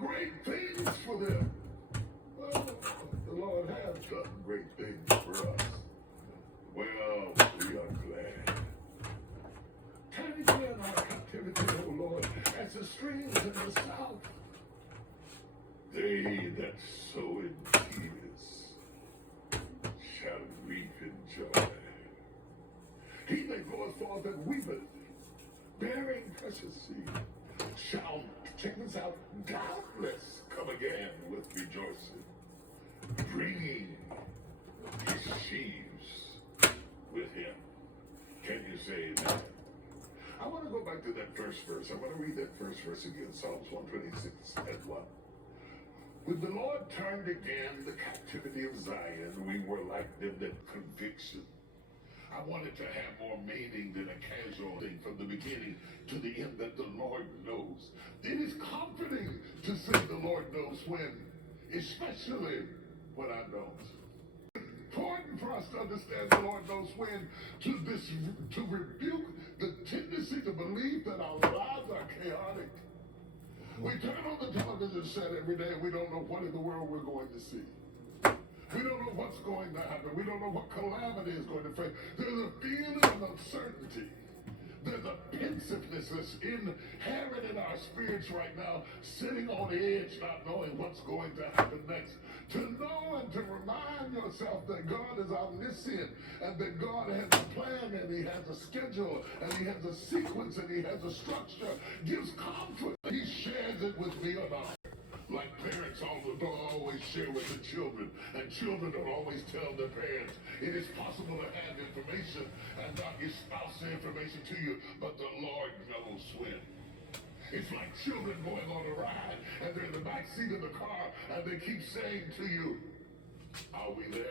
great things for them. Well, the Lord has done great things for us. Well, we are glad. Turn again our captivity, O Lord, as the streams in the south. They that sow in tears shall reap in joy. He that goeth forth and weepeth, bearing precious seed, shall, check this out, doubtless come again with rejoicing, bringing his sheaves with him. Can you say that? I want to go back to that first verse. I want to read that first verse again, Psalms 126 and 1. When the Lord turned again the captivity of Zion, we were like them that conviction. I wanted to have more meaning than a casual thing from the beginning to the end that the Lord knows. It is comforting to say the Lord knows when, especially when I don't. Important for us to understand the Lord knows when to rebuke the tendency to believe that our lives are chaotic. We turn on the television set every day and we don't know what in the world we're going to see. We don't know what's going to happen. We don't know what calamity is going to face. There's a feeling of uncertainty. There's a pensiveness that's inherent in our spirits right now, sitting on the edge, not knowing what's going to happen next. To know and to remind yourself that God is omniscient and that God has a plan and he has a schedule and he has a sequence and he has a structure gives comfort. He shares it with me or not. Like parents don't always share with the children, and children don't always tell their parents. It is possible to have information and not espouse the information to you, but the Lord knows when. It's like children going on a ride, and they're in the back seat of the car, and they keep saying to you, are we there?